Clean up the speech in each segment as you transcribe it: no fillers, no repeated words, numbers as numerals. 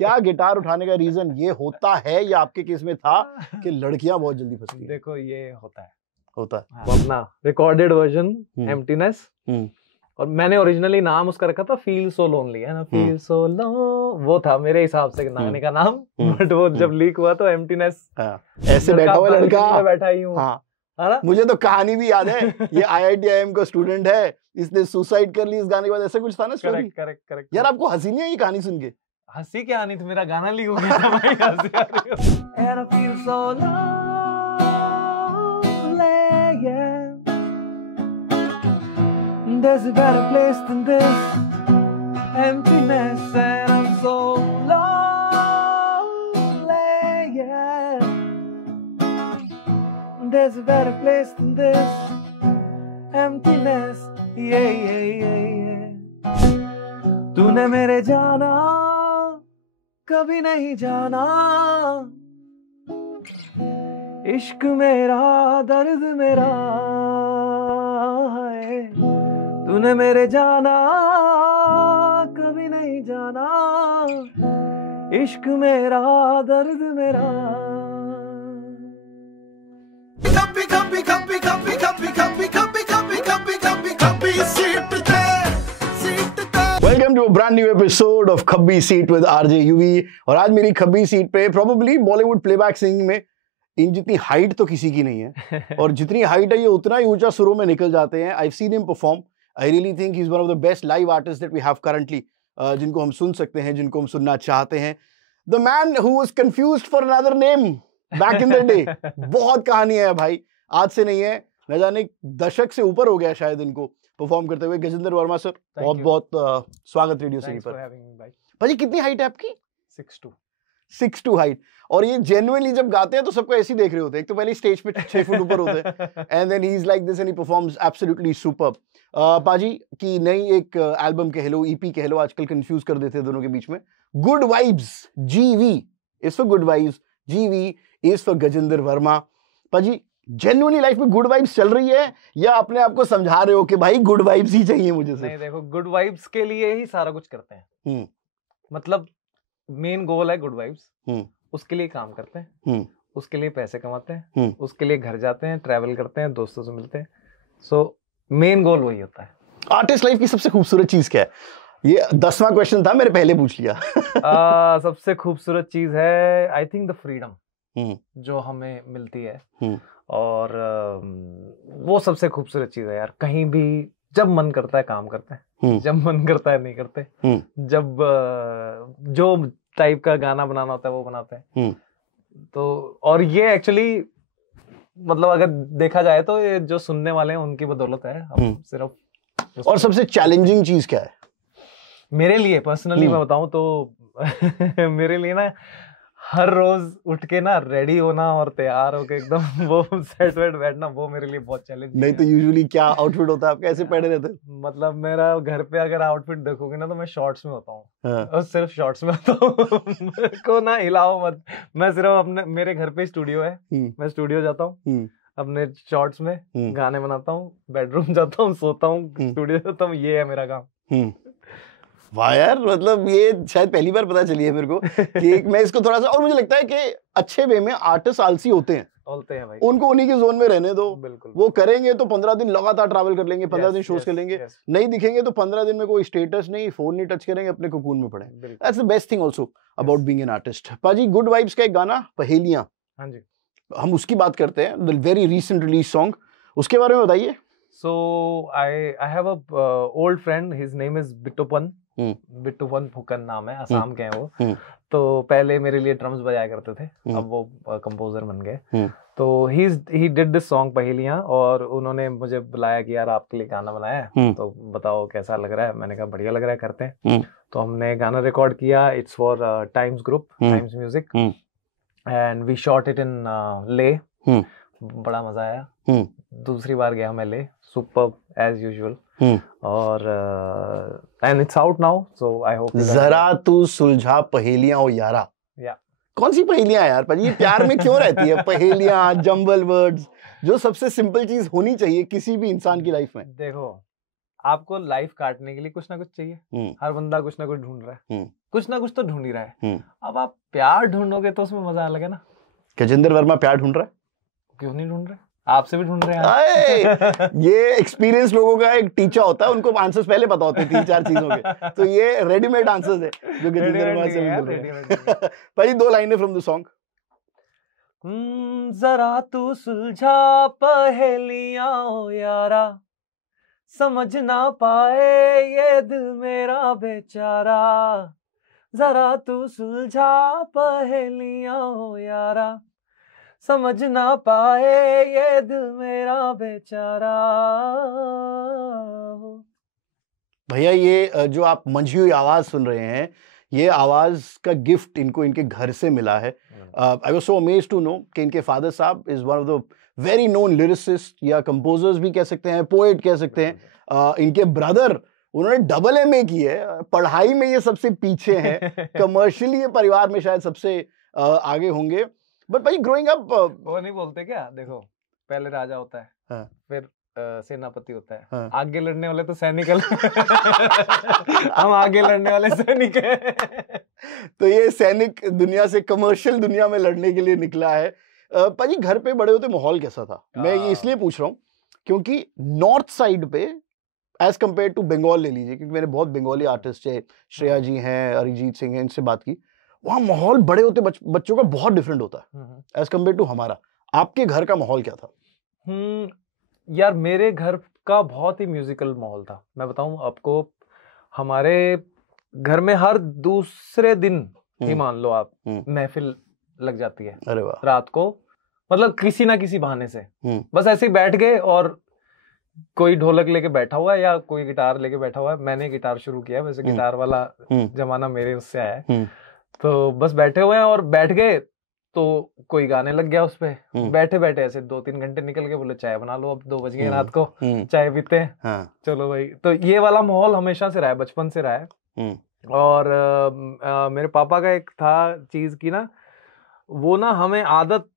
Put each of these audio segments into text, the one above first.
क्या गिटार उठाने का रीजन ये होता है या आपके केस में था कि लड़कियां बहुत जल्दी फंसती हैं? देखो ये होता है हाँ। वो अपना रिकॉर्डेड वर्जन एम्प्टीनेस, और मैंने ओरिजिनली नाम उसका रखा था फील सो लोनली, है ना, फील सो लो, वो था मेरे हिसाब से गाने का नाम, बट वो जब लीक हुआ तो एम्प्टीनेस। ऐसे बैठा हुआ लड़का, बैठा ही हूँ। हाँ। मुझे तो कहानी भी याद है, ये IITIM का स्टूडेंट है, इसने सुसाइड कर ली इस गाने के बाद, ऐसा कुछ था ना स्टोरी? करेक्ट। यार आपको हंसी नहीं आई ये कहानी सुन के? हंसी क्या आनी थी, मेरा गाना लीक हो गया था भाई, हंसी आ रही है। There's a better place than this emptiness, and I'm so lonely, yeah. There's a better place than this emptiness, yeah. तूने मेरे जाना कभी नहीं जाना, इश्क मेरा दर्द मेरा है, तूने मेरे जाना कभी नहीं जाना, इश्क मेरा दर्द मेरा। कभी कभी कभी कभी कभी कभी कभी कभी कभी कभी कभी सीट पे। Welcome to a brand new episode of Khabbi seat with RJ UV। और आज मेरी खब्बी सीट पे प्रोबेबली बॉलीवुड प्लेबैक सिंगिंग में इन जितनी हाइट तो किसी की नहीं है, और जितनी हाइट है ये उतना ही ऊंचा सुरों में निकल जाते हैं। I've seen him perform. I really think he's one of the best live artists that we have currently, जिनको हम सुन सकते हैं, जिनको हम सुनना चाहते हैं। The man who was confused for another name back in the day. बहुत कहानी है भाई, आज से नहीं है, न जाने दशक से ऊपर हो गया शायद इनको परफॉर्म करते हुए। गजेंद्र वर्मा सर, बहुत बहुत स्वागत रेडियो सिटी पर। भाई कितनी हाइट है आपकी? 6'2" हाइट। और ये जेन्युइनली जब गाते हैं तो सबको ऐसे ही देख रहे होते हैं, एक तो पहले स्टेज पे 6 फुट ऊपर होते हैं, and then he is like this and he performs absolutely superb. पाजी की नई एक एल्बम कह लो, EP कह लो, आजकल कंफ्यूज कर देते हैं दोनों के बीच में। Good vibes, GV is for good vibes, GV is for Gajendra Verma. पाजी जेन्युइनली लाइफ में गुड वाइब्स चल रही है या अपने आप को समझा रहे हो कि भाई गुड वाइब्स ही चाहिए मुझे? नहीं, देखो गुड वाइब्स के लिए ही सारा कुछ करते हैं, मतलब मेन गोल है गुड वाइब्स, उसके लिए काम करते हैं, उसके लिए पैसे कमाते हैं, उसके लिए घर जाते हैं, ट्रैवल करते हैं, दोस्तों से मिलते हैं। सो मेन गोल वही होता है। आर्टिस्ट लाइफ की सबसे खूबसूरत चीज क्या है? ये 10वां क्वेश्चन था, मैंने पहले पूछ लिया। सबसे खूबसूरत चीज है आई थिंक द फ्रीडम जो हमें मिलती है, और वो सबसे खूबसूरत चीज है यार। कहीं भी जब मन करता है काम करते हैं, जब मन करता है नहीं करते, जब जो टाइप का गाना बनाना होता है वो बनाते हैं। तो और ये एक्चुअली मतलब अगर देखा जाए तो ये जो सुनने वाले हैं उनकी बदौलत है, हम सिर्फ। और सबसे चैलेंजिंग चीज क्या है मेरे लिए पर्सनली मैं बताऊं तो मेरे लिए ना हर रोज उठ के ना रेडी होना और तैयार होके एकदम वो सेट वेट बैठना, वो मेरे लिए बहुत चैलेंजिंग। नहीं तो यूजुअली क्या आउटफिट होता है, आप कैसे पहने रहते हैं? मतलब मेरा घर पे अगर आउटफिट देखोगे ना तो मैं शॉर्ट्स में होता हूँ, और सिर्फ शॉर्ट्स में होता हूँ। मेरे को ना हिलाओ मत, मैं सिर्फ अपने, मेरे घर पे स्टूडियो है, मैं स्टूडियो जाता हूँ अपने शॉर्ट्स में, गाने बनाता हूँ, बेडरूम जाता हूँ, सोता हूँ, स्टूडियो जाता हूँ, ये है मेरा काम। वाह यार, मतलब ये शायद पहली बार पता चली है मेरे को कि मैं इसको थोड़ा सा, और मुझे लगता है कि अच्छे वे में आर्टिस्ट आलसी होते हैं भाई, उनको उन्हीं के जोन में रहने दो। बिल्कुल। वो करेंगे तो 15 दिन लगातार ट्रैवल कर लेंगे, 15 दिन शोज कर लेंगे, नहीं दिखेंगे तो 15 दिन में कोई स्टेटस नहीं, फोन नहीं टच करेंगे, अपने कोकून में पड़े। That's the best thing also about being an artist. पाजी गुड वाइब्स का एक गाना पहेलियां, हाँ जी, हम उसकी बात करते हैं, the very recent release song, उसके बारे में बताइए। So I have a old friend, his name is बिट्टूपन Phukan नाम है, असम के हैं वो। तो पहले मेरे लिए ड्रम्स बजाया करते थे, अब वो कंपोजर बन गए। तो he did this song पहेलियां, और उन्होंने मुझे बुलाया कि यार आपके लिए गाना बनाया है, तो बताओ कैसा लग रहा है। मैंने कहा बढ़िया लग रहा है, करते हैं। तो हमने गाना रिकॉर्ड किया, it's for Times Group, Times Music, and we shot it in Leh. बड़ा मजा आया, दूसरी बार गया मैं ले, सुपर्ब एज यूजुअल, और and it's out now, so I hope. जरा तू सुलझा पहेलियां ओ यारा, कौन सी पहेलियां यार? पर ये प्यार में क्यों रहती है पहेलियां, जंबल वर्ड्स, जो सबसे सिंपल चीज होनी चाहिए किसी भी इंसान की लाइफ में? देखो आपको लाइफ काटने के लिए कुछ ना कुछ चाहिए। हर बंदा कुछ ना कुछ ढूंढ रहा है, कुछ ना कुछ तो ढूंढ ही रहा है। अब आप प्यार ढूंढोगे तो उसमें मजा अलग है ना। गजेंद्र वर्मा प्यार ढूंढ रहा है? क्यों नहीं ढूंढ रहे, आपसे भी ढूंढ रहे हैं। ये एक्सपीरियंस लोगों का एक टीचर होता है, उनको आंसर्स पहले पता होते हैं 3-4 चीजों के, तो ये रेडीमेड आंसर्स है जो गजेंद्र वर्मा से मिल रहे हैं। भाई 2 लाइनें फ्रॉम द सॉन्ग। जरा तू सुलझा पहेलियां ओ यारा, समझ ना पाए ये दिल मेरा बेचारा, जरा तू सुलझा पहेलियां ओ यारा, समझ ना पाए ये दिल मेरा बेचारा। भैया ये जो आप मंझी हुई आवाज सुन रहे हैं, ये आवाज का गिफ्ट इनको इनके घर से मिला है। I was so amazed to know कि इनके फादर साहब is one of the very known lyricist या कंपोजर्स भी कह सकते हैं, पोएट कह सकते हैं। इनके ब्रदर, उन्होंने AA की है, पढ़ाई में ये सबसे पीछे हैं, कमर्शियली ये परिवार में शायद सबसे आगे होंगे। बट भाई ग्रोइंग अप, वो नहीं बोलते क्या, देखो पहले राजा होता है, हाँ, फिर सेनापति होता है, हाँ, आगे लड़ने वाले तो सैनिक हम आगे लड़ने वाले सैनिक हैं। तो ये सैनिक दुनिया से कमर्शियल दुनिया में लड़ने के लिए निकला है। पाजी घर पे बड़े होते माहौल कैसा था? मैं ये इसलिए पूछ रहा हूँ क्योंकि नॉर्थ साइड पे एज कम्पेयर टू बंगाल ले लीजिए, क्योंकि मैंने बहुत बंगाली आर्टिस्ट है, श्रेया जी हैं, अरिजीत सिंह हैं, इनसे बात की, वहाँ माहौल बड़े होते बच्चों का बहुत डिफरेंट होता है एज कम्पेयर टू हमारा। आपके घर का माहौल क्या था? यार मेरे घर का बहुत ही म्यूजिकल माहौल था। मैं बताऊं आपको, हमारे घर में हर दूसरे दिन ही मान लो आप महफिल लग जाती है। अरे वाह। रात को, मतलब किसी ना किसी बहाने से बस ऐसे ही बैठ गए, और कोई ढोलक लेके बैठा हुआ है या कोई गिटार लेके बैठा हुआ है। मैंने गिटार शुरू किया, वैसे गिटार वाला जमाना मेरे उससे आया है। तो बस बैठे हुए हैं और बैठ गए तो कोई गाने लग गया उस पे, बैठे बैठे ऐसे 2-3 घंटे निकल गए। बोले चाय बना लो, अब 2 बज गए रात को, चाय पीते हैं। हाँ। चलो भाई, तो ये वाला माहौल हमेशा से रहा है, बचपन से रहा है। और मेरे पापा का एक था चीज की ना, वो ना हमें आदत,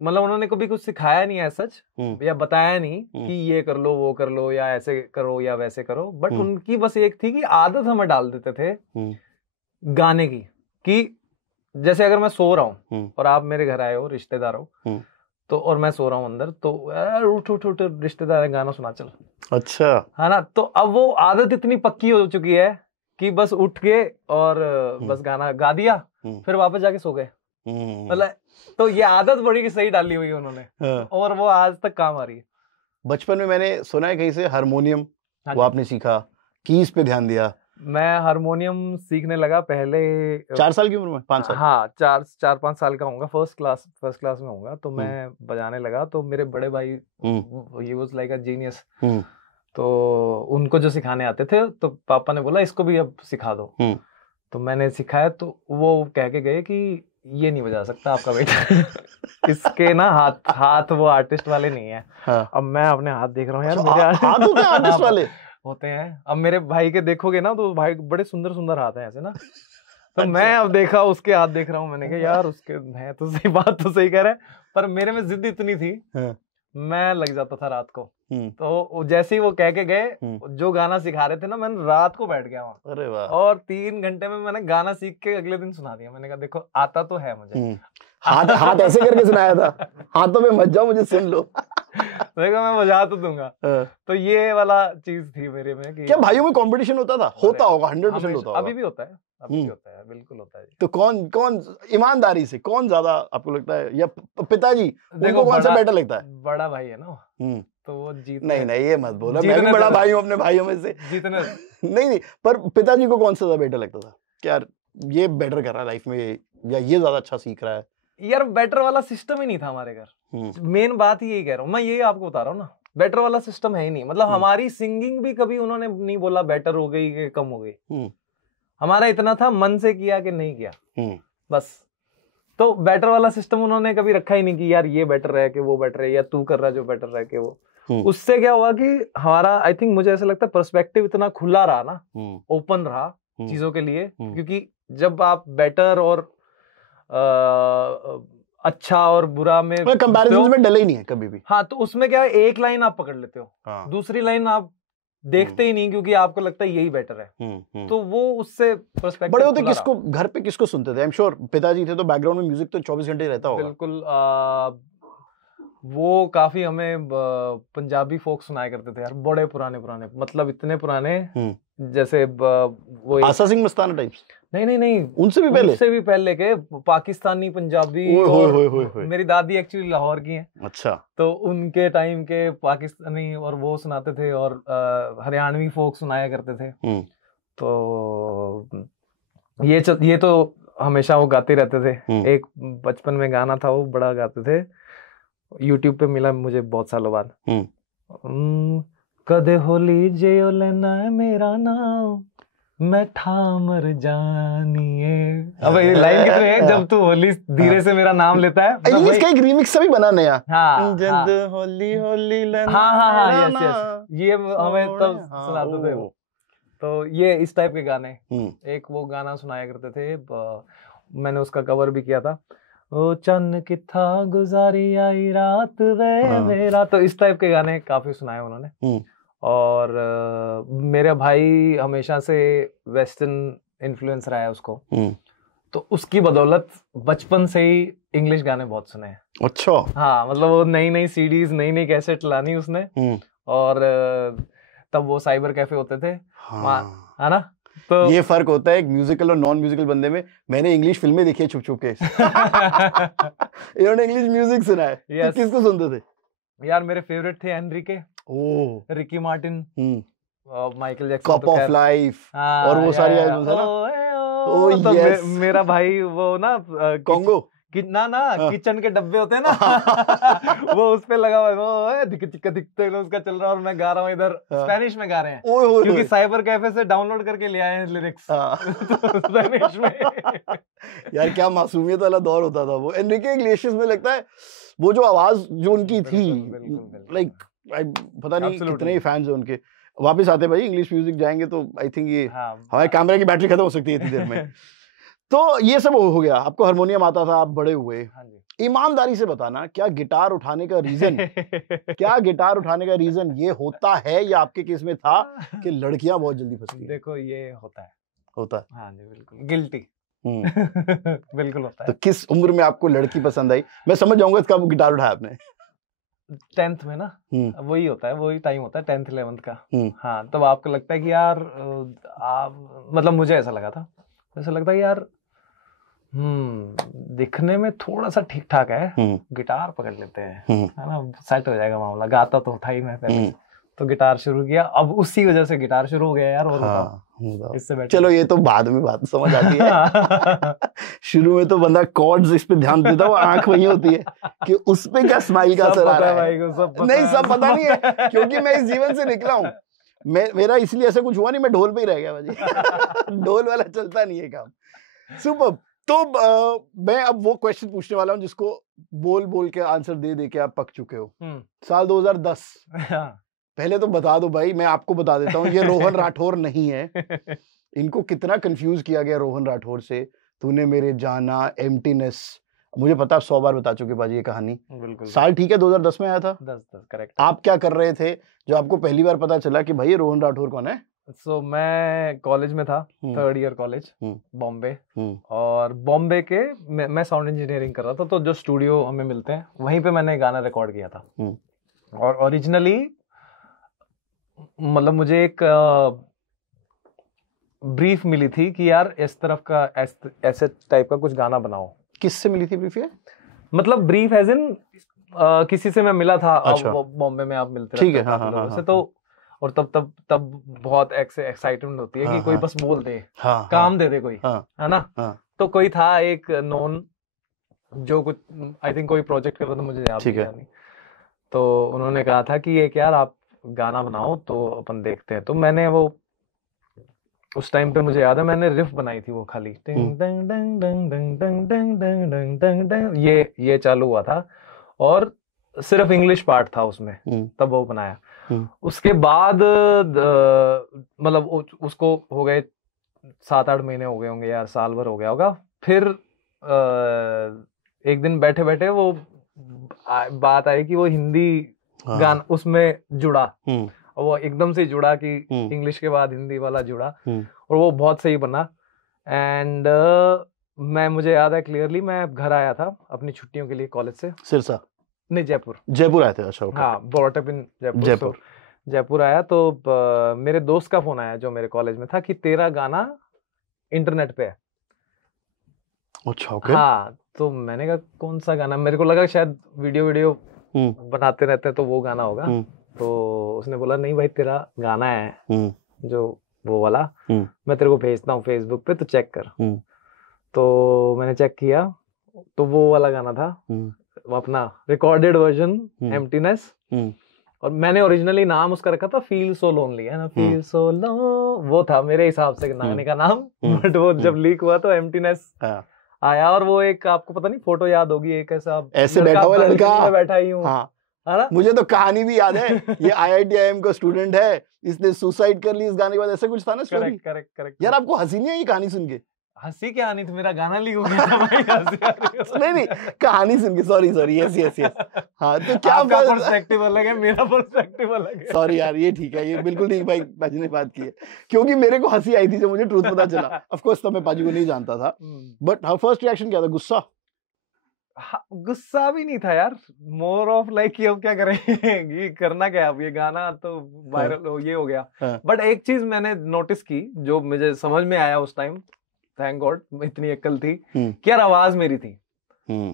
मतलब उन्होंने कभी कुछ सिखाया नहीं है सच, या बताया नहीं कि ये कर लो वो कर लो या ऐसे करो या वैसे करो, बट उनकी बस एक थी कि आदत हमें डाल देते थे गाने की, कि जैसे अगर मैं सो रहा हूँ और आप मेरे घर आए हो, रिश्तेदार हो, तो और मैं सो रहा हूँ अंदर, तो उठ उठ उठ रिश्तेदार गाना सुना चल। अच्छा, है ना। तो अब वो आदत इतनी पक्की हो चुकी है कि बस उठ के और बस गाना गा दिया, फिर वापस जाके सो गए। मतलब तो ये आदत बड़ी सही डाली हुई है उन्होंने, और वो आज तक काम आ रही है। बचपन में मैंने सुना है कहीं से हारमोनियम वो आपने सीखा, कीज पे ध्यान दिया। मैं हारमोनियम सीखने लगा पहले 4 साल की उम्र में, 5 साल, हाँ 4-5 साल का होऊंगा, फर्स्ट क्लास में होऊंगा, तो मैं बजाने लगा। तो मेरे बड़े भाई, he was like a genius, तो उनको जो सिखाने आते थे, तो पापा ने बोला इसको भी अब सिखा दो। तो मैंने सिखाया, तो वो कह के गए कि ये नहीं बजा सकता आपका बेटा इसके ना हाथ वो आर्टिस्ट वाले नहीं है। हाँ। अब मैं अपने हाथ देख रहा हूँ यार, मेरे हाथ होते हैं आर्टिस्ट वाले होते हैं। अब मेरे भाई के देखोगे ना, तो भाई बड़े सुंदर सुंदर हाथ हैं ऐसे ना। तो अच्छा। मैं अब देखा उसके हाथ देख रहा हूँ, मैंने कहा यार उसके है तो सही, बात तो सही कह रहा है, पर मेरे में जिद इतनी थी, मैं लग जाता था रात को। तो जैसे ही वो कह के गए, जो गाना सिखा रहे थे ना, मैंने रात को बैठ गया वहाँ। अरे वाह। और 3 घंटे में मैंने गाना सीख के अगले दिन सुना दिया। मैंने कहा देखो आता तो है मुझे। हाथ ऐसे करके सुनाया था, हाथों में मत जाओ, मुझे सुन लो। देखो मैं बजा तो दूंगा। तो ये वाला चीज थी मेरे में कि क्या भाइयों में कंपटीशन होता था? होता होगा, 100% होता होगा। अभी भी होता है, अभी भी होता है, बिल्कुल होता है। तो कौन ईमानदारी से कौन ज्यादा आपको लगता है, या पिताजी उनको कौन सा बेटर लगता है? बड़ा भाई है ना, तो वो जीत। नहीं ये मत बोलो, मैं भी बड़ा भाई हूँ अपने भाइयों में से। जीतने नहीं, पर पिताजी को कौन सा ज्यादा बेटर लगता था? क्या ये बेटर कर रहा है लाइफ में, या ये ज्यादा अच्छा सीख रहा है? यार बेटर वाला सिस्टम ही नहीं था हमारे घर। मेन बात ही यही कह रहा हूँ मैं, यही आपको बता रहा हूँ ना, बेटर वाला सिस्टम है ही नहीं। मतलब हमारी सिंगिंग भी कभी उन्होंने नहीं बोला बेटर हो गई कि कम हो गई। हमारा इतना था, मन से किया कि नहीं किया, बस। तो बेटर वाला सिस्टम उन्होंने कभी रखा ही नहीं कि यार ये बेटर है कि वो बेटर है, या तू कर रहा जो बेटर है कि वो। उससे क्या हुआ कि हमारा, आई थिंक मुझे ऐसा लगता है, पर्सपेक्टिव इतना खुला रहा ना, ओपन रहा चीजों के लिए। क्योंकि जब आप बेटर और अच्छा और बुरा में कंपैरिजन में डले ही नहीं है कभी भी। हाँ, तो उसमें क्या है, एक लाइन आप पकड़ लेते हो, हाँ। दूसरी लाइन आप देखते ही नहीं, क्योंकि आपको लगता है यही बेटर है। तो वो उससे पर्सपेक्टिव बड़े होते किसको घर पे किसको सुनते थे? आई एम श्योर पिताजी थे तो बैकग्राउंड में म्यूजिक तो 24 घंटे रहता होगा। बिल्कुल। वो काफी हमें पंजाबी फोक सुनाया करते थे यार, बड़े पुराने पुराने, मतलब इतने पुराने, जैसे वो आसा सिंह मस्ताना टाइप्स। नहीं, उनसे भी पहले के पाकिस्तानी पंजाबी। मेरी दादी एक्चुअली लाहौर की हैं। अच्छा। तो उनके टाइम के पाकिस्तानी और वो सुनाते थे, और हरियाणवी फोक सुनाया करते थे। तो ये तो हमेशा वो गाते रहते थे। एक बचपन में गाना था वो बड़ा गाते थे, यूट्यूब पे मिला मुझे बहुत सालों बाद। कदे होली जे ओ लेना है मेरा नाम, मैं ठामर जानिए। अब ये लाइन कितने हैं, जब तू होली धीरे से मेरा नाम लेता है। इसका एक रीमिक्स भी बना नया। जब होली होली लेना। हाँ, यस, ये हमें तब सुनाते थे वो। तो ये इस टाइप के गाने। एक वो गाना सुनाया करते थे, मैंने उसका कवर भी किया था, ओ चन्न किथा गुजारी आई रात वे मेरा। तो इस टाइप के गाने काफी सुनाए उन्होंने। और मेरा भाई हमेशा से वेस्टर्न इन्फ्लुएंस रहा है उसको, तो उसकी बदौलत बचपन से ही इंग्लिश गाने बहुत सुने हैं। अच्छा। हाँ, मतलब वो नई नई सीडीज, नई नई कैसेट लानी उसने। और तब वो साइबर कैफे होते थे, है ना। तो ये फर्क होता है एक म्यूजिकल और नॉन म्यूजिकल बंदे में। मैंने इंग्लिश फिल्में देखी है छुप छुप के। इन्होंने इंग्लिश म्यूजिक सुना है। तो किसको सुनते थे? यार मेरे फेवरेट थे Enrique, Ricky Martin, Michael Jackson, cup of life, और वो सारी एल्बम्स है ना। तो मेरा भाई वो ना कॉन्गो ना किचन के डब्बे होते हैं ना, वो उस पे लगा हुआ है, दिखते उसका चल रहा है, और मैं गा रहा हूँ इधर स्पेनिश में गा रहे हैं, क्योंकि साइबर कैफे से डाउनलोड करके ले आए हैं लिरिक्स स्पेनिश में। यार क्या मासूमियत वाला दौर होता था वो। एनरिके इग्लेशियस में लगता है वो जो आवाज जो उनकी थी, लाइक पता नहीं कितने ही फैंस हैं उनके। वापस आते भाई इंग्लिश म्यूजिक जाएंगे तो आई थिंक ये हमारे कैमरे की बैटरी खत्म हो सकती है इतनी देर में। तो ये सब हो गया, आपको हारमोनियम आता था, आप बड़े हुए। ईमानदारी से बताना, क्या गिटार उठाने का रीजन ये होता है या आपके केस में था कि लड़कियां बहुत जल्दी फंसती हैं? देखो ये होता है। हाँ जी बिल्कुल, गिल्टी। बिल्कुल होता है। तो किस उम्र में आपको लड़की पसंद आई? मैं समझ जाऊंगा इसका गिटार उठाया आपने 10th में ना। वही होता है, वही टाइम होता है 10th 11th का। हाँ, तब आपको लगता है कि यार मतलब मुझे ऐसा लगा था, ऐसा लगता है यार दिखने में थोड़ा सा ठीक ठाक है, गिटार पकड़ लेते हैं, है ना, सेट हो जाएगा मामला। गाता तो था ही मैं पहले, तो गिटार शुरू किया। अब उसी वजह से गिटार शुरू हो गया यार। और बताओ इससे बेटर। चलो ये तो बाद में बात समझ आती है। शुरू में तो बंदा कॉर्ड्स इस पे ध्यान देता है, वो आंख वही होती है कि उस पे क्या स्माइल का असर आ रहा है। नहीं, सब पता नहीं है, क्योंकि मैं इस जीवन से निकला हूँ। मेरा इसलिए ऐसा कुछ हुआ नहीं, मैं ढोल पे ही रह गया भाई। ढोल वाला चलता नहीं है काम। सुपर। तो मैं अब वो क्वेश्चन पूछने वाला हूँ जिसको बोल बोल के आंसर दे दे के आप पक चुके हो। साल 2010। पहले तो बता दो भाई, मैं आपको बता देता हूँ, ये रोहन राठौर नहीं है। इनको कितना कंफ्यूज किया गया रोहन राठौर से। तूने मेरे जाना, एम्प्टीनेस, मुझे पता आप 100 बार बता चुके बाजी ये कहानी। बिल्कुल। साल ठीक है 2010 में आया था। 10 करेक्ट। आप क्या कर रहे थे जो आपको पहली बार पता चला कि भाई रोहन राठौर कौन है? मैं कॉलेज में था, 3rd ईयर कॉलेज, बॉम्बे। और बॉम्बे के मैं साउंड इंजीनियरिंग कर रहा था, तो जो स्टूडियो हमें मिलते हैं वहीं पे मैंने गाना रिकॉर्ड किया था। और ओरिजिनली मतलब मुझे एक ब्रीफ मिली थी कि यार इस तरफ का ऐसे टाइप का कुछ गाना बनाओ। किससे मिली थी ब्रीफ? मतलब ब्रीफ एज इन किसी से मैं मिला था। अच्छा। बॉम्बे में आप मिलते रहते हैं काफी लोगों से, तो और तब बहुत एक्साइटमेंट होती है कि कोई बस बोल दे, काम दे दे कोई, है ना। तो कोई था एक नॉन जो कुछ आई थिंक कोई प्रोजेक्ट कर रहा था, मुझे याद नहीं। तो उन्होंने कहा था कि एक यार आप गाना बनाओ तो अपन देखते हैं। तो मैंने वो उस टाइम पे मुझे याद है मैंने रिफ बनाई थी, वो खाली ये चालू हुआ था और सिर्फ इंग्लिश पार्ट था उसमें, तब वो बनाया। उसके बाद मतलब उसको हो गए 7-8 महीने हो गए होंगे यार, साल भर हो गया होगा। फिर एक दिन बैठे बैठे वो बात आई कि वो हिंदी गाना उसमें जुड़ा। और वो एकदम से जुड़ा कि इंग्लिश के बाद हिंदी वाला जुड़ा और वो बहुत सही बना। एंड मुझे याद है क्लियरली, मैं घर आया था अपनी छुट्टियों के लिए कॉलेज से। सिरसा? नहीं, जयपुर। जयपुर आए थे? अच्छा, ओके। हाँ, brought up in Jaipur. Jaipur आया तो मेरे दोस्त का फोन आया जो मेरे कॉलेज में था कि तेरा गाना इंटरनेट पे है। अच्छा, ओके। हाँ, तो मैंने कहा कौन सा गाना? मेरे को लगा शायद वीडियो बनाते रहते हैं तो वो गाना होगा। तो उसने बोला नहीं भाई, तेरा गाना है जो वो वाला, मैं तेरे को भेजता हूँ फेसबुक पे, तो चेक कर। तो मैंने चेक किया तो वो वाला गाना था, वो अपना रिकॉर्डेड वर्जन एम्प्टीनेस। और मैंने ओरिजिनली नाम उसका रखा था फील सो लोनली, है ना, फील सो लो, वो था मेरे हिसाब से गाने का नाम। बट वो जब लीक हुआ तो एम्प्टीनेस आया। और वो एक, आपको पता नहीं फोटो याद होगी, एक ऐसा बैठा हुआ लड़का, बैठा ही हूँ। हाँ, मुझे तो कहानी भी याद है, ये IIT-IIM का स्टूडेंट है, इसने सुसाइड कर ली इस गाने के बाद, ऐसा कुछ था ना स्टोरी। करेक्ट। यार आपको हंसी नहीं आई ये कहानी सुन के? हंसी क्या आनी थी, मेरा गाना लीक हो गया था भाई, हंसी आ रही है। नहीं, कहानी सुन के, सॉरी, यस। हाँ, तो क्या आपका पर्सपेक्टिव अलग है, मेरा पर्सपेक्टिव अलग है। सॉरी यार, ये ठीक है, ये बिल्कुल ठीक भाई, पाजी ने बात की है, क्योंकि मेरे को हंसी आई थी जब मुझे ट्रूथ पता चला। ऑफ कोर्स तब मैं पाजी को नहीं जानता था, बट हाँ, फर्स्ट रिएक्शन क्या था? गुस्सा? गुस्सा भी नहीं था यार, मोर ऑफ लाइक अब क्या करें करना क्या, अब ये गाना तो वायरल ये हो गया। बट एक चीज मैंने नोटिस की जो मुझे समझ में आया उस टाइम, थैंक गॉड इतनी अक्ल थी कि यार आवाज मेरी थी।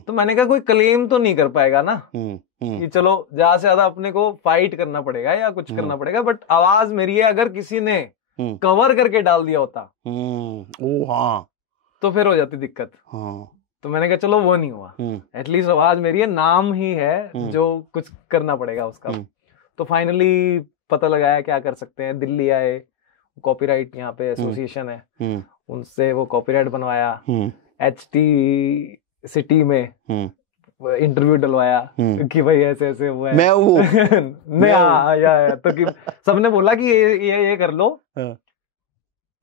तो मैंने कहा कोई क्लेम तो नहीं कर पाएगा ना कि चलो ज्यादा से ज्यादा अपने को फाइट करना पड़ेगा या कुछ करना पड़ेगा, बट आवाज मेरी है। अगर किसी ने कवर करके डाल दिया होता तो फिर हो जाती दिक्कत। तो मैंने कहा चलो वो नहीं हुआ, एटलीस्ट आवाज मेरी है, नाम ही है जो कुछ करना पड़ेगा उसका। तो फाइनली पता लगाया क्या कर सकते हैं, दिल्ली आए, कॉपीराइट यहाँ पे एसोसिएशन है, उनसे वो कॉपीराइट बनवाया, HT सिटी में इंटरव्यू डलवाया कि भाई ऐसे ऐसे हुआ है, मैं वो नहीं तो कि सबने बोला कि ये कर लो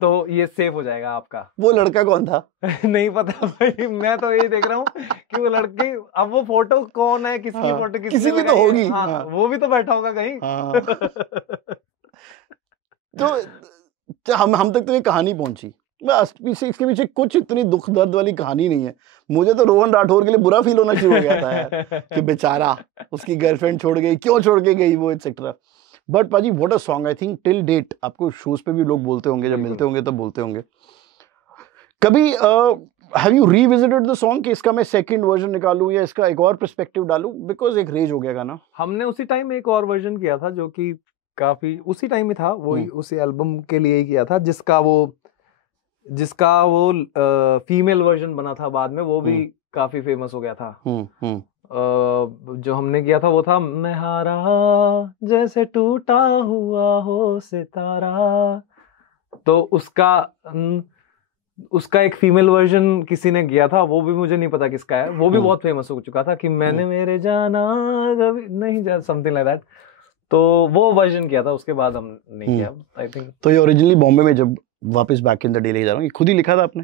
तो ये सेफ हो जाएगा आपका। वो लड़का कौन था? नहीं पता भाई, मैं तो यही देख रहा हूँ कि वो लड़की, अब वो फोटो कौन है, किसी की फोटो किसी की तो होगी। हाँ, वो भी तो बैठा होगा कहीं। तो हम तक तो ये कहानी पहुंची, बस इसके पीछे कुछ इतनी दुख दर्द वाली कहानी नहीं है। मुझे तो रोहन राठौर के लिए बुरा फील होना शुरू हो गया था यार कि बेचारा उसकी गर्लफ्रेंड छोड़ गई, क्यों छोड़ के गई वो, एटसेट्रा। बट पाजी what a song, I think till date आपको शोज पे भी लोग बोलते होंगे, जब मिलते होंगे तब बोलते होंगे। कभी have you revisited the song कि इसका मैं सेकंड वर्जन निकालूं या इसका एक और पर्सपेक्टिव डालूं, बिकॉज एक रेज हो गया गाना। हमने उसी टाइम एक और वर्जन किया था जो कि काफी उसी टाइम में था, वो उसी एल्बम के लिए ही किया था, जिसका वो फीमेल वर्जन बना था बाद में, वो भी काफी फेमस हो गया था। जो हमने किया था वो था मैं हारा जैसे टूटा हुआ हो सितारा। तो उसका एक फीमेल वर्जन किसी ने किया था, वो भी मुझे नहीं पता किसका है, वो भी बहुत फेमस हो चुका था कि मैंने मेरे जाना कभी नहीं जा, समथिंग लाइक दैट। तो वो वर्जन किया था, उसके बाद हम नहीं किया आई थिंक। तो ये ओरिजिनली बॉम्बे में जब वापस बैक इन द डे ले जा रहा हूँ, खुद ही लिखा था आपने?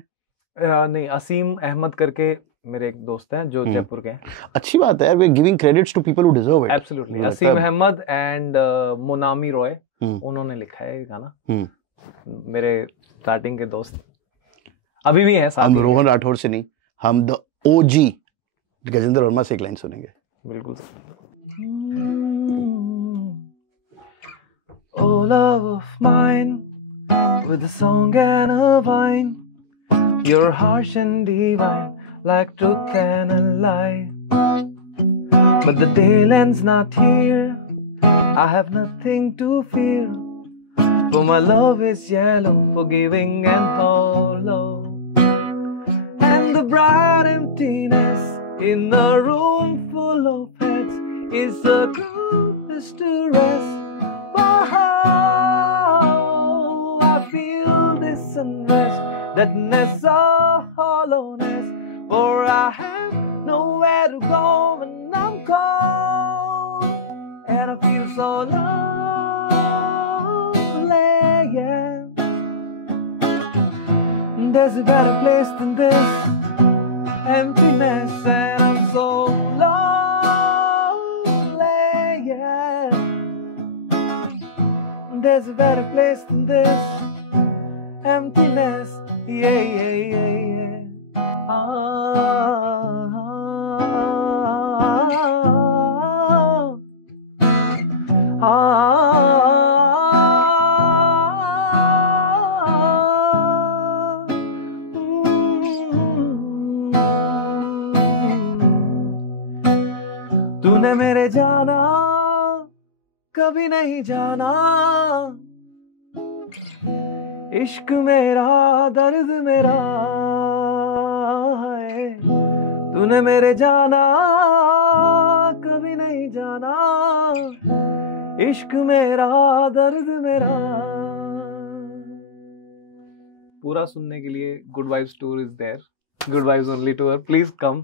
नहीं, असीम अहमद करके मेरे एक दोस्त हैं जो जयपुर के हैं। अच्छी बात है यार, we are giving credits to people who deserve it. Absolutely, Aseem Ahmed and Monami Roy, उन्होंने लिखा है ये गाना, मेरे स्टार्टिंग के दोस्त अभी भी हैं साथ। हम रोहन राठौर से नहीं, हम द ओजी गजेंद्र वर्मा से एक लाइन सुनेंगे। बिल्कुल। Oh love of mine, with a song and a vine, you're harsh and divine, like truth and a lie. But the day ends not here, I have nothing to fear, for my love is yellow, forgiving and hollow. And the bright emptiness in the room full of heads is the truest to rest. I feel this unrest, thatness of hollowness, for I have nowhere to go when I'm cold, and I feel so lonely, yeah. There's a better place than this emptiness, and I'm so lonely, yeah. तूने मेरे जाना कभी नहीं जाना, इश्क मेरा दर्द मेरा है, तूने मेरे जाना कभी नहीं जाना, इश्क मेरा दर्द मेरा। पूरा सुनने के लिए good vibes tour is there, good vibes only tour, please come.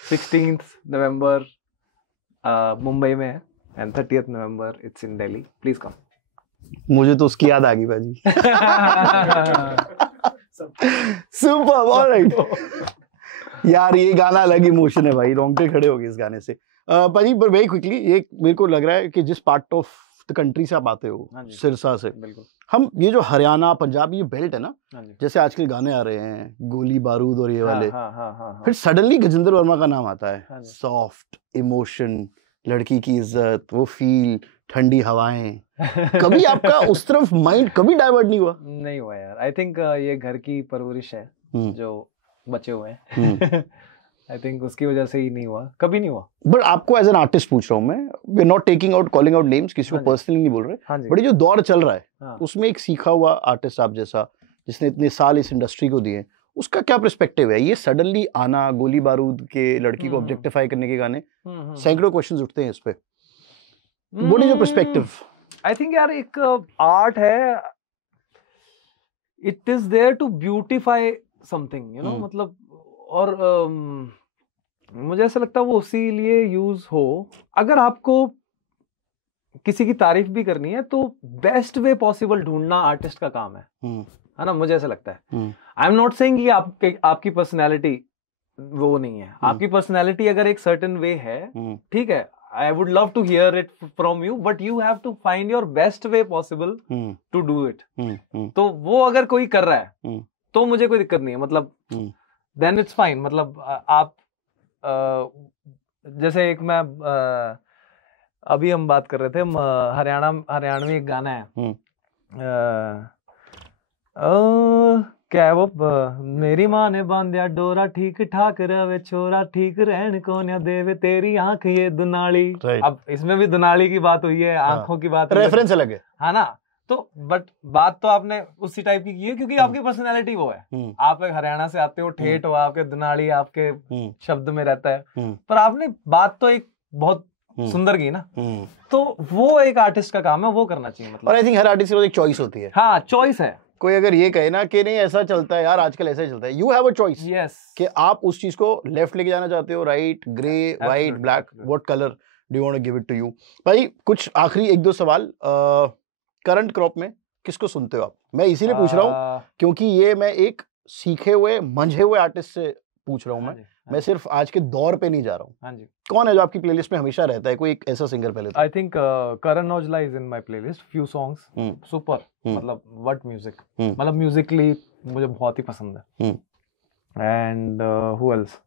16th November Mumbai में है and 30th November it's in Delhi, please come. मुझे तो उसकी याद आ गई भाजी। सुपर, ऑलराइट यार, ये गाना अलग इमोशन है भाई, रोंगटे खड़े हो गए इस गाने से। भाजी पर वेरी क्विकली, ये मेरे को लग रहा है कि जिस पार्ट ऑफ द कंट्री से आप आते हो, सिरसा से, बिल्कुल हम ये जो हरियाणा पंजाब ये बेल्ट है ना, हाँ जी। जैसे आजकल गाने आ रहे हैं गोली बारूद और ये वाले, हाँ। फिर सडनली गजेंद्र वर्मा का नाम आता है। हाँ जी। सॉफ्ट इमोशन, लड़की की इज्जत, वो फील, ठंडी हवाएं, कभी आपका उस तरफ माइंड कभी डाइवर्ट नहीं हुआ? नहीं हुआ यार, आई थिंक ये घर की परवरिश है जो बचे हुए हैं। आई थिंक उसकी वजह से ही नहीं हुआ, कभी नहीं हुआ। बट आपको एज एन आर्टिस्ट पूछ रहा हूँ मैं, we are not taking out, calling out names, किसी को हाँ जी। पर्सनली नहीं बोल रहे, हाँ जी। बट ये जो दौर चल रहा है, हाँ। उसमें एक सीखा हुआ आर्टिस्ट आप जैसा, जिसने इतने साल इस इंडस्ट्री को दिए, उसका क्या पर्सपेक्टिव है? ये सडनली आना, गोली बारूद के लड़की को ऑब्जेक्टिफाई करने के गाने, सैकड़ों क्वेश्चंस उठते हैं इस पे, what is your perspective? I think यार एक आर्ट है, it is there to beautify something, you know, मतलब, और मुझे ऐसा लगता है वो उसी लिए यूज हो। अगर आपको किसी की तारीफ भी करनी है तो बेस्ट वे पॉसिबल ढूंढना आर्टिस्ट का काम है ना, मुझे ऐसा लगता है। आई एम नॉट सेइंग कि आपकी पर्सनैलिटी वो नहीं है, आपकी पर्सनैलिटी अगर एक सर्टेन वे है, ठीक है, I would love to hear it from you, but you have to find your best way possible to do it. तो वो अगर कोई कर रहा है तो मुझे कोई दिक्कत नहीं है, मतलब then it's fine। मतलब आप जैसे एक मैं अभी हम बात कर रहे थे, हरियाणवी एक गाना है, क्या है वो, मेरी माँ ने बांधिया डोरा ठीक ठाक रवे छोरा, ठीक रहन को न देवे तेरी आंख ये दुनाली। अब इसमें भी दुनाली की बात हुई है, आंखों की बात, रेफरेंस अलग है ना। तो बट बात तो आपने उसी टाइप की है क्योंकि आपकी पर्सनैलिटी वो है, आप एक हरियाणा से आते हो, ठेठ हो, आपके दुनाली आपके शब्द में रहता है, पर आपने बात तो एक बहुत सुंदर की ना, तो वो एक आर्टिस्ट का काम है, वो करना चाहिए। मतलब आई थिंक हर आर्टिस्ट की एक चॉइस होती है। हाँ, चॉइस है। कोई अगर ये कहे ना कि नहीं ऐसा चलता है यार, आजकल ऐसा ही चलता है, यू हैव अ चॉइस कि आप उस चीज को लेफ्ट लेके जाना चाहते हो, right, grey, white, black, what colour do you want to give it to you? भाई कुछ आखिरी 1-2 सवाल, करंट क्रॉप में किसको सुनते हो आप? मैं इसीलिए पूछ रहा हूँ क्योंकि ये मैं एक सीखे हुए मंझे हुए आर्टिस्ट से पूछ रहा हूँ, मैं सिर्फ आज के दौर पे नहीं जा रहा हूँ। हाँ जी। कौन है जो आपकी प्लेलिस्ट में हमेशा रहता है, कोई एक ऐसा सिंगर पहले? I think Karan Aujla is in my playlist, few songs, super, मतलब व्हाट म्यूजिक, मतलब म्यूजिकली मुझे बहुत ही पसंद है। एंड हु एल्स,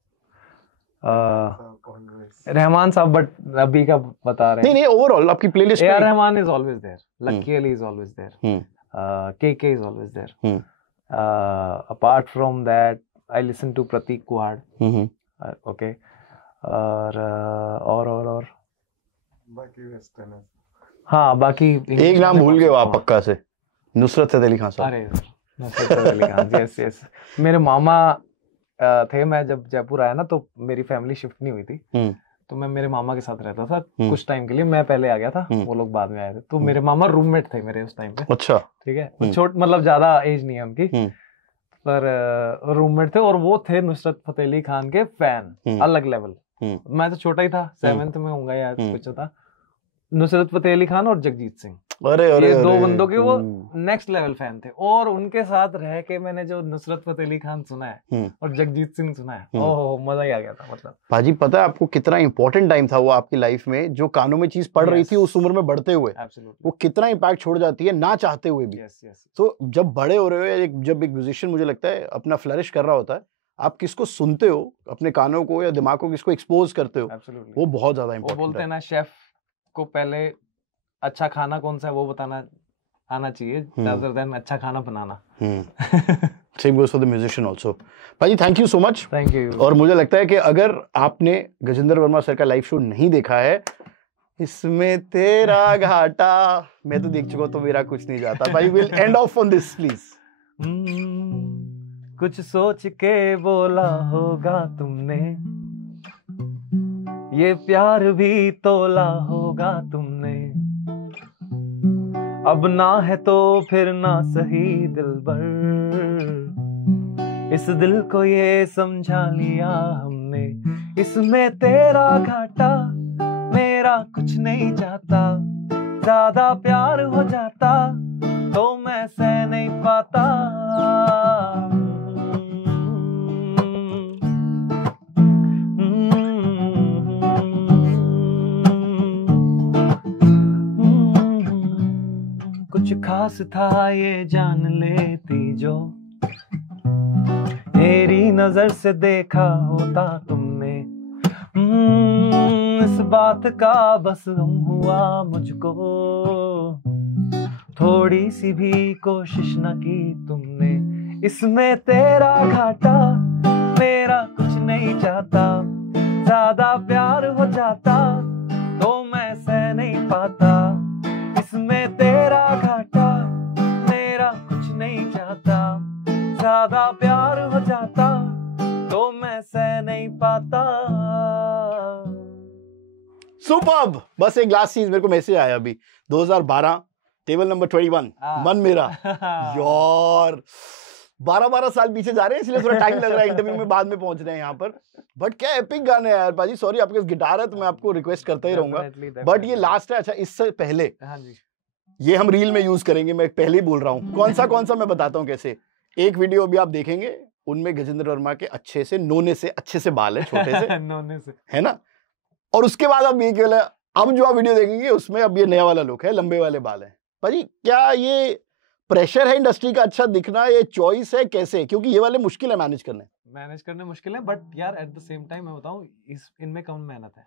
रहमान साहब, बट अभी का बता रहे हैं। नहीं ओवरऑल आपकी प्लेलिस्ट में AR Rahman is always there, Lucky Ali is always there, KK is always there, apart from that I listen to Pratik Kuhad, okay, और बाकी वेस्टर्न है। हाँ, बाकी एक नाम भूल गए हो आप पक्का से, नुसरत फतेह अली खान साहब। अरे नुसरत फतेह अली खान, यस। मेरे मामा थे, मैं जब जयपुर आया ना तो मेरी फैमिली शिफ्ट नहीं हुई थी, तो मैं मेरे मामा के साथ रहता था कुछ टाइम के लिए, मैं पहले आ गया था, वो लोग बाद में आए थे, तो मेरे मामा रूममेट थे मेरे उस टाइम पे। अच्छा, ठीक है, छोट मतलब ज्यादा एज नहीं है उनकी, पर रूममेट थे, और वो थे नुसरत फतेह अली खान के फैन, अलग लेवल। मैं तो छोटा ही था, 7th में होऊंगा या कुछ था। नुसरत फतेह अली खान और जगजीत सिंह, ये दो बंदों के वो नेक्स्ट लेवल फैन थे, और उनके साथ रह के मैंने जो नुसरत फतेह अली खान सुना है और जगजीत सिंह सुना है, ओहो मजा ही आ गया था। मतलब भाजी पता है आपको कितना इंपॉर्टेंट टाइम था वो आपकी लाइफ में, जो कानों में चीज पड़ रही थी उस उम्र में बढ़ते हुए, वो कितना इम्पैक्ट छोड़ जाती है ना चाहते हुए भी। तो जब बड़े हो रहे हो, जब एक म्यूजिशियन मुझे लगता है अपना फ्लरिश कर रहा होता है, आप किसको सुनते हो, अपने कानों को या दिमाग को किसको एक्सपोज करते हो, वो बहुत ज्यादा इम्पोर्टेंट है। बोलते हैं ना, शेफ को पहले अच्छा खाना कौन सा है वो बताना आना चाहिए, rather than अच्छा खाना बनाना। Same goes for the musician also. भाई thank you so much. Thank you. और मुझे लगता है कि अगर आपने गजेंद्र वर्मा सर का लाइव शो नहीं देखा है, इसमें तेरा घाटा मैं तो देख चुका हूं, तो मेरा कुछ नहीं जाता. भाई will end of on this please. कुछ सोच के बोला होगा तुमने, ये प्यार भी तोला होगा तुमने. अब ना है तो फिर ना सही दिलबर, इस दिल को ये समझा लिया हमने. इसमें तेरा घाटा मेरा कुछ नहीं जाता, ज्यादा प्यार हो जाता तो मैं सह नहीं पाता. कुछ खास था ये जान लेती जो, मेरी नजर से देखा होता तुमने. इस बात का बस गम हुआ मुझको, थोड़ी सी भी कोशिश न की तुमने. इसमें तेरा घाटा मेरा कुछ नहीं जाता, ज्यादा प्यार हो जाता तो मैं सह नहीं पाता. इसमें तेरा घाटा मेरा कुछ नहीं जाता, ज्यादा प्यार हो जाता तो मैं सह नहीं पाता. सुपर्ब. बस एक लास्ट चीज, मेरे को मैसेज आया अभी 2012 टेबल नंबर 21 मन मेरा. यार 12 साल पीछे जा रहे हैं, इसलिए थोड़ा टाइम लग रहा है इंटरव्यू में, बाद में पहुंच रहे हैं यहाँ पर. बट क्या एपिक गाने हैं यार. पाजी सॉरी, आपके पास गिटार है तो मैं आपको रिक्वेस्ट करता ही रहूंगा, बट ये लास्ट है. अच्छा इससे पहले ये हम रील में यूज करेंगे, मैं पहले ही बोल रहा हूँ. कौन सा मैं बताता हूँ कैसे. एक वीडियो अभी आप देखेंगे, उनमें गजेंद्र वर्मा के अच्छे से बाल है, छोटे से नोने से, है ना. और उसके बाद अब ये केवल अब जो आप वीडियो देखेंगे उसमें अब ये नया वाला लुक है, लंबे वाले बाल है. भाजी क्या ये प्रेशर है इंडस्ट्री का अच्छा दिखना, ये चॉइस है कैसे, क्योंकि ये वाले मुश्किल है मैनेज करने मुश्किल है. बट यार एट द सेम टाइम मैं बताऊं, इनमें कम मेहनत है.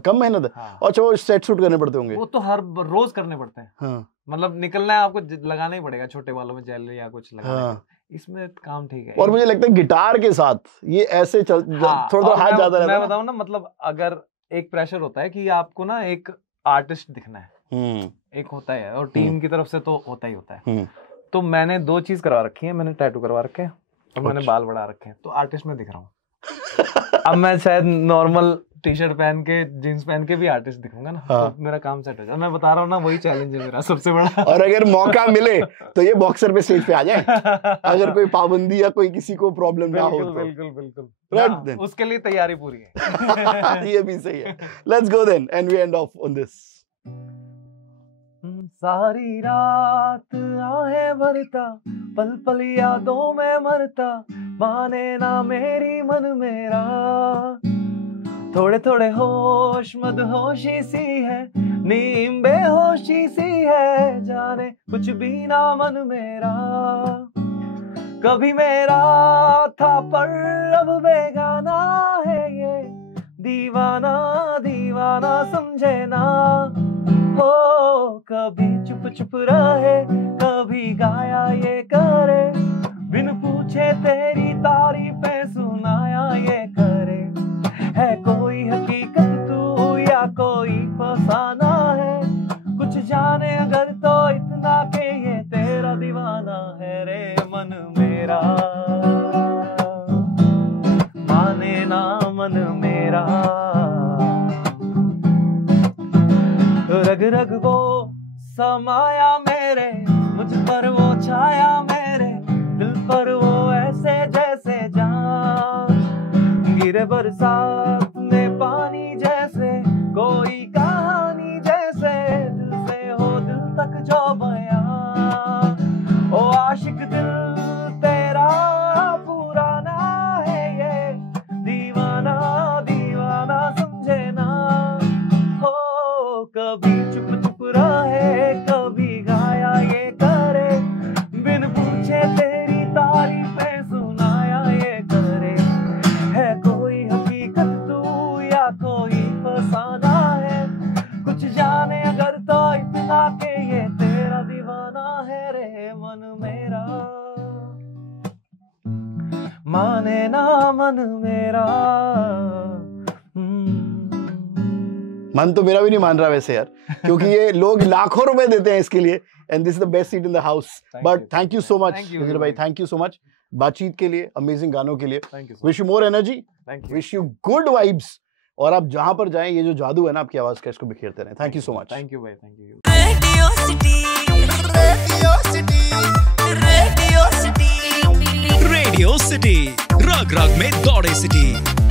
कम मेहनत है. हाँ. अच्छा वो सेट शूट करने पड़ते होंगे, वो तो हर रोज करने पड़ते हैं. हाँ. मतलब निकलना है आपको, लगाना ही पड़ेगा छोटे बालों में जेल या कुछ लगाना. हाँ. इसमें काम ठीक है. और मुझे लगता है गिटार के साथ ये ऐसे हाँ, थोड़ा हाथ ज्यादा रहता है. मैं बताऊं ना, मतलब अगर एक प्रेशर होता है कि आपको ना एक आर्टिस्ट दिखना है, एक होता है, और टीम की तरफ से तो होता ही होता है. तो मैंने 2 चीज करवा रखी है. मैंने टैटू करवा रखे हैं और मैंने बाल बढ़ा रखे हैं, तो आर्टिस्ट में दिख रहा हूँ. अब मैं शायद नॉर्मल टी शर्ट पहन के जीन्स पहन के भी आर्टिस्ट दिखूंगा ना. हाँ. तो मेरा काम सेट हो जाए. मैं बता रहा हूँ ना, वही चैलेंज है मेरा सबसे बड़ा. और अगर मौका मिले तो ये बॉक्सर पे स्टेज पे आ जाए, अगर कोई पाबंदी या कोई किसी को प्रॉब्लम ना हो तो. बिल्कुल. Right, उसके लिए तैयारी पूरी है. ये भी सही है. Let's go then and we end off on this. सारी रात आहें भरता, पल पल यादों में मरता, माने ना मेरी मन मेरा. थोड़े थोड़े होश मदहोशी सी है, नीम बेहोशी सी है, जाने कुछ भी ना मन मेरा. कभी मेरा था पर अब बेगाना है ये, दीवाना दीवाना समझे ना. हो कभी चुप चुप रहे, कभी गाया ये करे, बिन पूछे तेरी तारीफें सुनाया ये करे. है कोई हकीकत तू या कोई फसाना है, कुछ जाने अगर तो इतना के ये तेरा दीवाना है रे मन मेरा. माने ना मन मेरा. रग रग वो समाया मेरे, मुझ पर वो छाया मेरे, दिल पर वो ऐसे जैसे जान. गिरे बरसात में पानी जैसे, कोई कहानी जैसे, दिल से हो दिल तक जो बयां. ओ आशिक दिल तेरा पुराना है ये, दीवाना दीवाना समझे ना. हो कभी चुप चुप रहे, कभी गाया ये करे, बिन पूछे तेरी तारीफें सुनाया ये करे. है कोई हकीकत तू या कोई फसाना है, माने ना मन मेरा। मन तो मेरा भी नहीं मान रहा वैसे यार, क्योंकि ये लोग लाखों रुपए देते हैं इसके लिए, and this is the best seat in the house. But thank you so much Vijay भाई, थैंक यू सो मच बातचीत के लिए, अमेजिंग गानों के लिए। Wish you more energy, wish you good vibes, और आप जहां पर जाएं ये जो जादू है ना आपकी आवाज का, इसको बिखेरते रहें। Thank you so much. Thank you भाई, thank you. Radio city, radio city, रग रग में दौड़े सिटी।